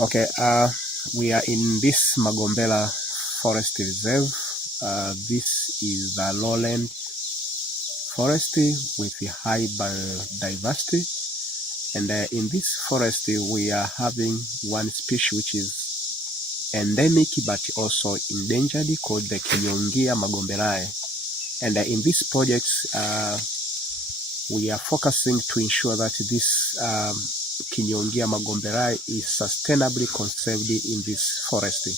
Okay, we are in this Magombera Forest Reserve. This is the lowland forest with a high biodiversity. And in this forest, we are having one species which is endemic but also endangered called the Chamerion Magomberae. And in this project, we are focusing to ensure that this Chamerion Magomberae is sustainably conserved in this forest.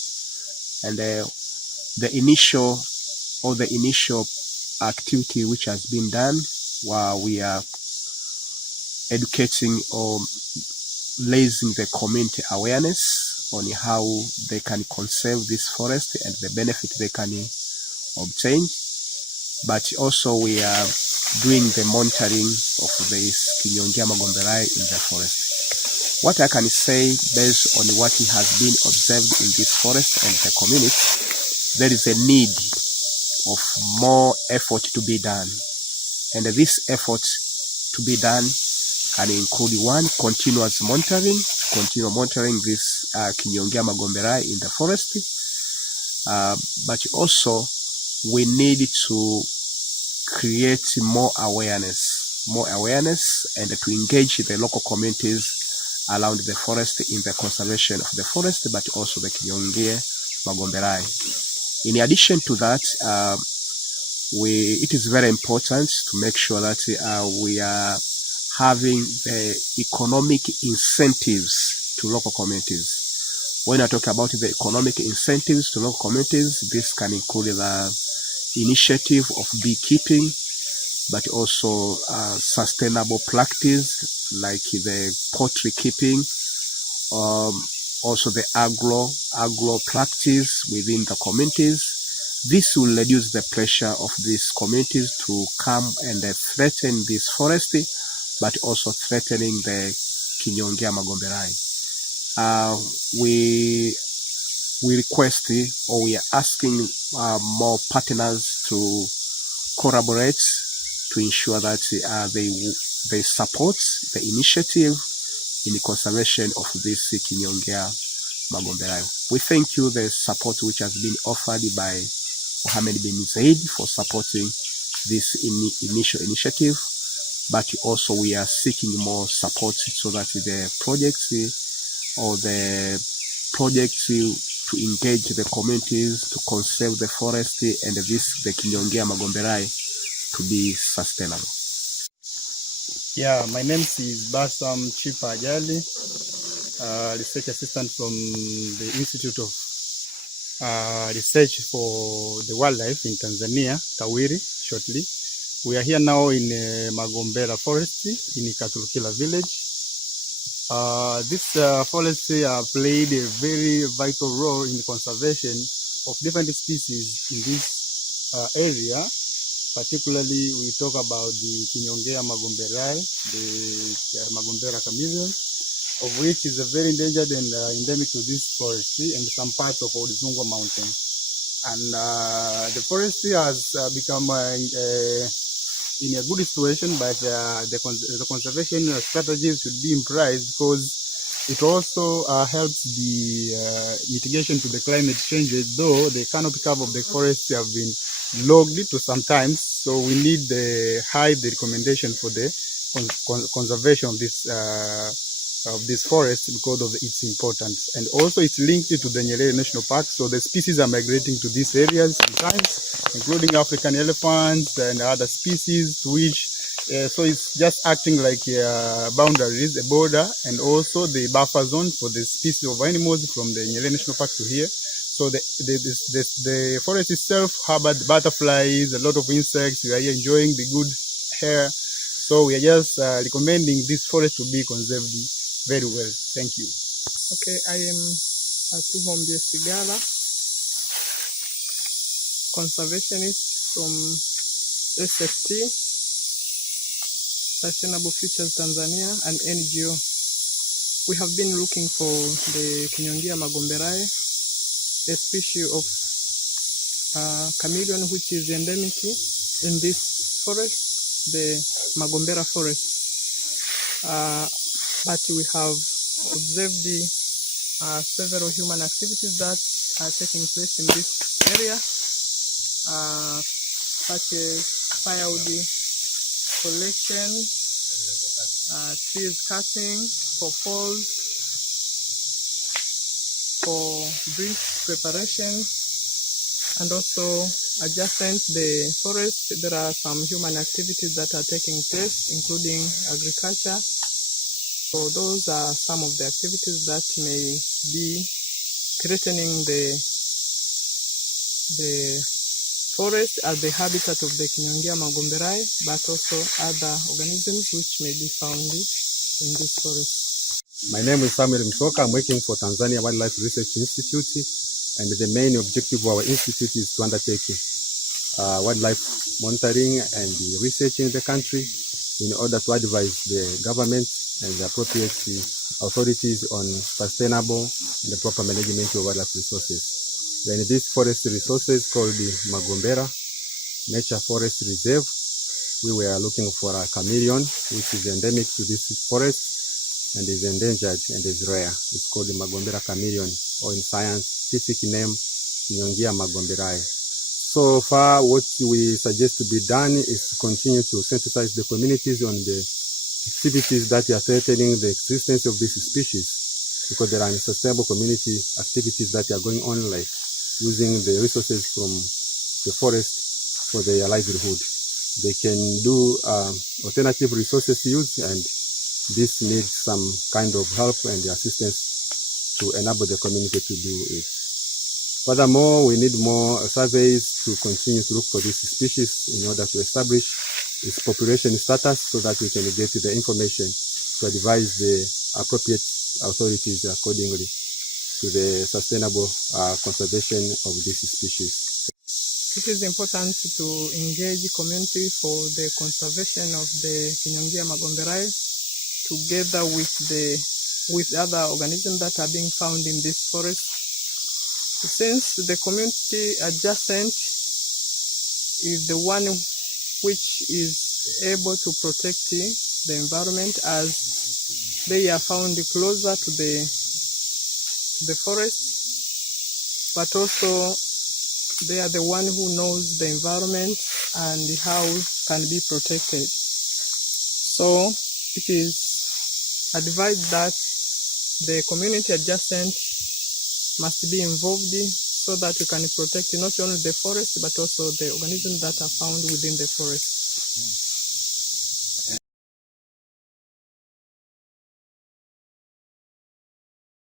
And the initial activity which has been done while we are educating or raising the community awareness on how they can conserve this forest and the benefit they can obtain. But also we are doing the monitoring of this Chamerion Magomberae in the forest. What I can say based on what has been observed in this forest and the community, there is a need of more effort to be done. And this effort to be done can include one, continuous monitoring, to continue monitoring this Chamerion Magomberae in the forest. But also we need to create more awareness and to engage the local communities around the forest in the conservation of the forest, but also the Chamerion Magomberae. In addition to that, it is very important to make sure that we are having the economic incentives to local communities. When I talk about the economic incentives to local communities, this can include the initiative of beekeeping, but also sustainable practice like the poultry keeping, also the agro practice within the communities. This will reduce the pressure of these communities to come and threaten this forest, but also threatening the Chamerion Magomberae. We request or we are asking more partners to collaborate to ensure that they support the initiative in the conservation of this Chamerion Magomberae. We thank you the support which has been offered by Mohammed bin Zaid for supporting this initial initiative, but also we are seeking more support so that the project to engage the communities to conserve the forest and the Chamerion Magomberae to be sustainable. Yeah, my name is Basam Chipa Ajali, research assistant from the Institute of Research for the Wildlife in Tanzania, Kawiri, shortly. We are here now in Magombera Forest in Katurukila village. This forest played a very vital role in the conservation of different species in this area. Particularly, we talk about the Chamerion Magomberae, the Magombera chameleon, of which is a very endangered and endemic to this forest and some parts of Orizungwa Mountain. And the forest has become in a good situation, but the conservation strategies should be embraced because it also helps the mitigation to the climate changes, though the canopy cover of the forest have been logged to sometimes, so we need the recommendation for the conservation of this forest because of its importance. And also it's linked to the Nyerere National Park, so the species are migrating to these areas sometimes, including African elephants and other species to which so it's just acting like boundaries, a border, and also the buffer zone for the species of animals from the Nyerere National Park to here. So the forest itself harbored butterflies, a lot of insects. We are here enjoying the good air. So we are just recommending this forest to be conserved very well. Thank you. Okay, I am Atuhombie Sigala, conservationist from SFT, Sustainable Futures Tanzania, an NGO. We have been looking for the Chamerion Magomberae, a species of chameleon which is endemic in this forest, the Magombera forest. But we have observed several human activities that are taking place in this area, such as firewood collection, trees cutting for poles, for bridge preparation, and also adjacent the forest there are some human activities that are taking place, including agriculture. So those are some of the activities that may be threatening the forest as the habitat of the Kinyongia Magombera, but also other organisms which may be found in this forest. My name is Chamerion. I'm working for Tanzania Wildlife Research Institute, and the main objective of our institute is to undertake wildlife monitoring and research in the country in order to advise the government and the appropriate authorities on sustainable and the proper management of wildlife resources. Then these forest resources called the Magombera Nature Forest Reserve, we were looking for a chameleon which is endemic to this forest and is endangered and is rare. It's called the Magombera chameleon, or in science, scientific name Kinyongia magomberae. So far, what we suggest to be done is to continue to sensitize the communities on the activities that are threatening the existence of this species, because there are unsustainable community activities that are going on, like using the resources from the forest for their livelihood. They can do alternative resources use, and this needs some kind of help and assistance to enable the community to do it. Furthermore, we need more surveys to continue to look for this species in order to establish its population status, so that we can get the information to advise the appropriate authorities accordingly to the sustainable conservation of this species. It is important to engage community for the conservation of the Kinyongia Magomberae together with other organisms that are being found in this forest. Since the community adjacent is the one which is able to protect the environment, as they are found closer to the forest, but also they are the one who knows the environment and how it can be protected. So it is advised that the community adjacent must be involved so that we can protect not only the forest but also the organisms that are found within the forest.